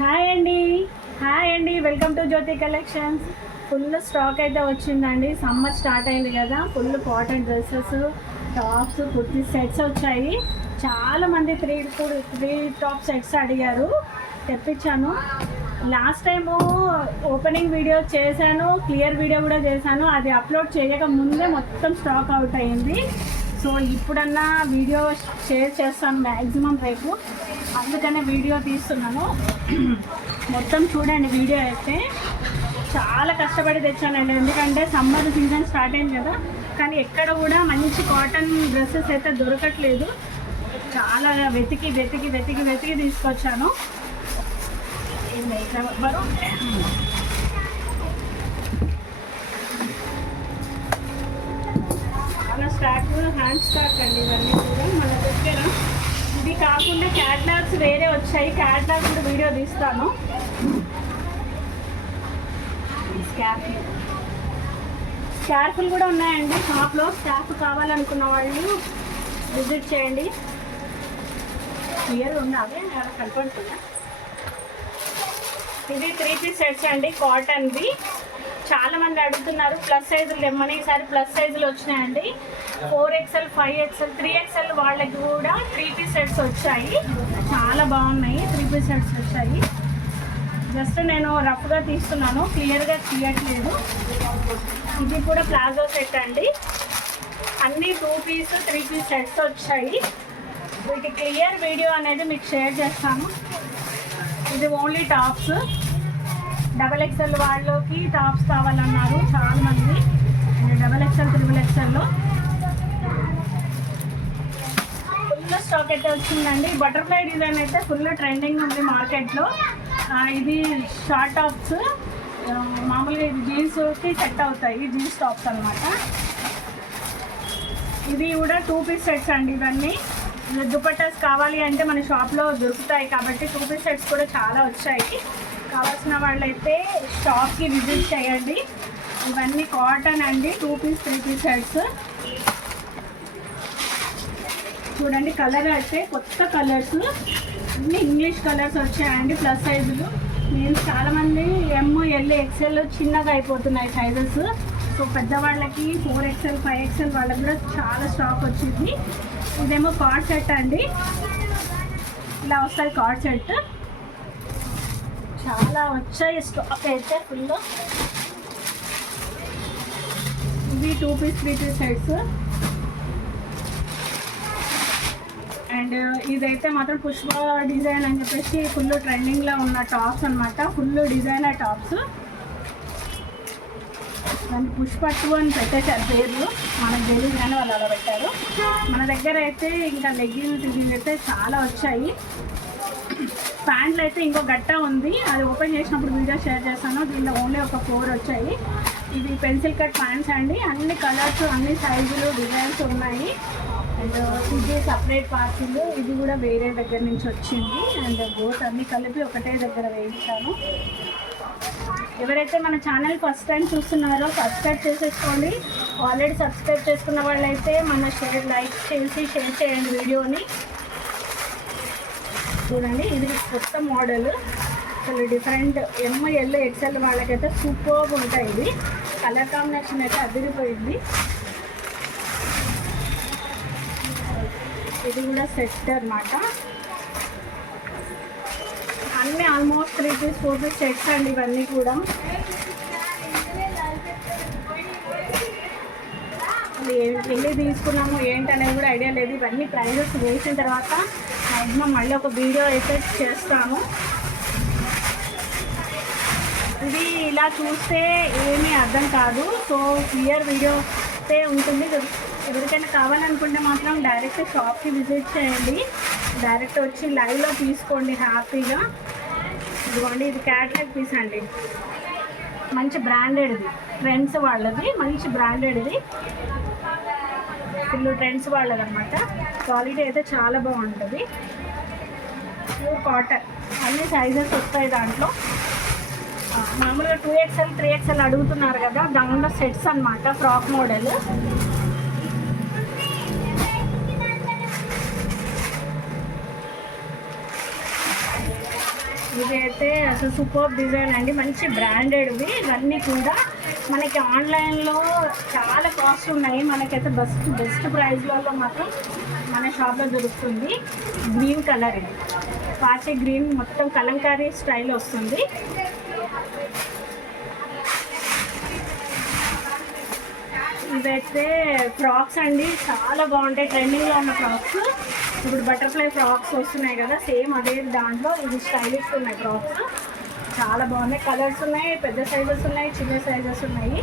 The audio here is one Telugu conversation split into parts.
హాయ్ అండి. Welcome to Jyothi collections. Full stock అయితే వచ్చిందండి. సమ్మర్ స్టార్ట్ అయింది కదా, full cotton dresses, tops, kurti sets వచ్చాయి. చాలామంది త్రీ టాప్ సెట్స్ అడిగారు, తెప్పించాను. లాస్ట్ టైము ఓపెనింగ్ వీడియో చేశాను, క్లియర్ వీడియో కూడా చేశాను. అది అప్లోడ్ చేయక ముందే మొత్తం స్టాక్ అవుట్ అయింది. సో ఇప్పుడన్నా వీడియో షేర్ చేస్తాను మ్యాక్సిమం రేపు, అందుకనే వీడియో తీస్తున్నాను. మొత్తం చూడండి. వీడియో అయితే చాలా కష్టపడి తెచ్చానండి, ఎందుకంటే సమ్మర్ సీజన్ స్టార్ట్ అయింది కదా, కానీ ఎక్కడ కూడా మంచి కాటన్ డ్రెస్సెస్ అయితే దొరకట్లేదు. చాలా వెతికి తీసుకొచ్చాను. చాలా స్టాక్, హ్యాండ్ స్టాక్ అండి ఇవన్నీ కూడా మన దగ్గర. ఇది కాకుండా క్యాట్లాగ్స్ వేరే వచ్చాయి, క్యాట్లాగ్ కూడా వీడియో తీస్తాను. స్కార్ఫ్లు కూడా ఉన్నాయండి షాప్లో. స్కార్ఫ్ కావాలనుకున్న వాళ్ళు విజిట్ చేయండి. క్లియర్ ఉంది, అదే కనపడుతుందా. ఇది 3 పీస్ సెట్స్ అండి, కాటన్వి. చాలా మంది అడుగుతున్నారు ప్లస్ సైజులు తెమ్మని. ఈసారి ప్లస్ సైజులు వచ్చినాయండి. 4XL, 5XL, 3XL వాళ్ళకి కూడా 3 పీస్ సెట్స్ వచ్చాయి. చాలా బాగున్నాయి. 3 పీస్ సెట్స్ వచ్చాయి. జస్ట్ నేను రఫ్గా తీస్తున్నాను, క్లియర్గా తీయట్లేదు. ఇది కూడా ప్లాజో సెట్ అండి. అన్నీ 2 పీస్, 3 పీస్ సెట్స్ వచ్చాయి. వీటి క్లియర్ వీడియో అనేది మీకు షేర్ చేస్తాను. ఇది ఓన్లీ టాప్స్. XXL వాళ్ళకి టాప్స్ కావాలన్నారు చాలామంది. XXL, XXLలో ఫుల్ స్టాక్ అయితే వచ్చిందండి. బటర్ఫ్లై డిజైన్ అయితే ఫుల్ ట్రెండింగ్ ఉంది మార్కెట్లో. ఇది షార్ట్ టాప్స్, మామూలుగా ఇది జీన్స్కి సెట్ అవుతాయి, జీన్స్ టాప్స్ అనమాట. ఇది కూడా 2 పీస్ సెట్స్ అండి. ఇవన్నీ దుపట్టాస్ కావాలి అంటే మన షాప్లో దొరుకుతాయి కాబట్టి 2 పీస్ సెట్స్ కూడా చాలా వచ్చాయి. కావాల్సిన వాళ్ళైతే షాప్కి విజిట్ చేయండి. ఇవన్నీ కాటన్ అండి, 2 పీస్, 3 పీస్ సెట్స్. చూడండి, కలర్ అయితే కొత్త కలర్స్, అన్ని ఇంగ్లీష్ కలర్స్ వచ్చాయండి. ప్లస్ సైజులు మీన్స్ చాలామంది ML, XL చిన్నగా అయిపోతున్నాయి సైజెస్. సో పెద్దవాళ్ళకి 4XL, 5XL వాళ్ళకి కూడా చాలా స్టాక్ వచ్చింది. ఇదేమో కార్డ్ సెట్ అండి, ఇలా వస్తుంది కార్డ్ సెట్. చాలా వచ్చాయి స్టాక్ అయితే ఫుల్. ఇవి 2 పీస్, 3 పీస్ సెట్స్. అండ్ ఇదైతే మాత్రం పుష్ప డిజైన్ అని చెప్పేసి ఫుల్ ట్రెండింగ్లో ఉన్న టాప్స్ అనమాట. Full designer tops. దాన్ని పుష్ప 2 అని పెట్టేశారు పేర్లు, మనకు తెలియదు కానీ వాళ్ళు అలా పెట్టారు. మన దగ్గర అయితే ఇంకా లెగ్గిన్స్ ఇవి అయితే చాలా వచ్చాయి. ప్యాంట్లు అయితే ఇంకో గట్ట ఉంది, అది ఓపెన్ చేసినప్పుడు వీడియో షేర్ చేస్తాను. దీంట్లో ఓన్లీ ఒక 4 వచ్చాయి. ఇది పెన్సిల్ కట్ ప్యాంట్స్ అండి. అన్ని కలర్స్, అన్ని సైజులు, డిజైన్స్ ఉన్నాయి. అండ్ ఇది సపరేట్ పార్సిల్, ఇది కూడా వేరే దగ్గర నుంచి వచ్చింది. అండ్ బోత్ అన్ని కలిపి ఒకటే దగ్గర వేయించాను. ఎవరైతే మన ఛానల్ ఫస్ట్ టైం చూస్తున్నారో సబ్స్క్రైబ్ చేసేసుకోండి. ఆల్రెడీ సబ్స్క్రైబ్ చేసుకున్న వాళ్ళైతే మన లైక్ చేసి షేర్ చేయండి వీడియోని. చూడండి, ఇది కొత్త మోడల్, అసలు డిఫరెంట్. ML, XL వాళ్ళకైతే సూపర్గా ఉంటాయి. ఇది కలర్ కాంబినేషన్ అయితే అదిరిపోయింది. ఇది కూడా సెట్ అన్నమాట. అన్నీ ఆల్మోస్ట్ 3 పీస్, 4 పీస్ సెట్స్ అండి ఇవన్నీ కూడా. ఎన్ని తీసుకున్నాము ఏంటనేది కూడా ఐడియా లేదు. ఇవన్నీ ప్రైజెస్ వేసిన తర్వాత మ్యాక్సిమం మళ్ళీ ఒక వీడియో అయితే చేస్తాను. ఇది ఇలా చూస్తే ఏమీ అర్థం కాదు, సో క్లియర్ వీడియో అయితే ఉంటుంది. ఎవరికైనా కావాలనుకుంటే మాత్రం డైరెక్ట్ షాప్కి విజిట్ చేయండి. డైరెక్ట్ వచ్చి లైవ్లో తీసుకోండి హ్యాపీగా. ఇదిగోండి, ఇది క్యాట్లాగ్ పీస్ అండి, మంచి బ్రాండెడ్ది, ట్రెండ్స్ వాళ్ళది, మంచి బ్రాండెడ్ది, ఫుల్ ట్రెండ్స్ వాళ్ళది అనమాట. క్వాలిటీ అయితే చాలా బాగుంటుంది. ప్యూర్ కాటన్, అన్ని సైజెస్ వస్తాయి దాంట్లో. మామూలుగా 2XL, 3XL అడుగుతున్నారు కదా, దానిలో సెట్స్ అనమాట, ఫ్రాక్ మోడల్. ఇది అయితే అసలు సూపర్ డిజైన్ అండి, మంచి బ్రాండెడ్వి ఇవన్నీ కూడా. మనకి ఆన్లైన్లో చాలా కాస్ట్ ఉన్నాయి, మనకైతే బెస్ట్ ప్రైస్లలో మాత్రం మన షాప్లో దొరుకుతుంది. గ్రీన్ కలర్, ఇది పాచి గ్రీన్, మొత్తం కలంకారీ స్టైల్ వస్తుంది. ఇవైతే ఫ్రాక్స్ అండి, చాలా బాగుంటాయి. ట్రెండింగ్లో ఉన్న ఫ్రాక్స్, ఇప్పుడు బటర్ఫ్లై ఫ్రాక్స్ వస్తున్నాయి కదా, సేమ్ అదే దాంట్లో ఇది స్టైలిష్ ఉన్నాయి ఫ్రాక్స్. చాలా బాగున్నాయి, కలర్స్ ఉన్నాయి, పెద్ద సైజెస్ ఉన్నాయి, చిన్న సైజెస్ ఉన్నాయి.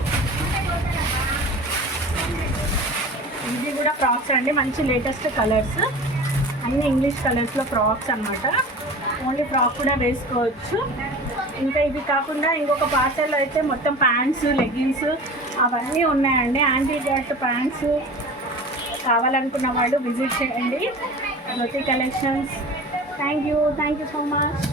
ఇది కూడా ఫ్రాక్స్ అండి, మంచి లేటెస్ట్ కలర్స్, అన్ని ఇంగ్లీష్ కలర్స్లో ఫ్రాక్స్ అన్నమాట. ఓన్లీ ఫ్రాక్ కూడా వేసుకోవచ్చు. ఇంకా ఇది కాకుండా ఇంకొక పార్సెల్లో అయితే మొత్తం ప్యాంట్స్, లెగ్గిన్స్ అవన్నీ ఉన్నాయండి. యాంటీ కట్ ప్యాంట్స్ కావాలనుకున్న వాళ్ళు విజిట్ చేయండి Jyoti collections. Thank you so much.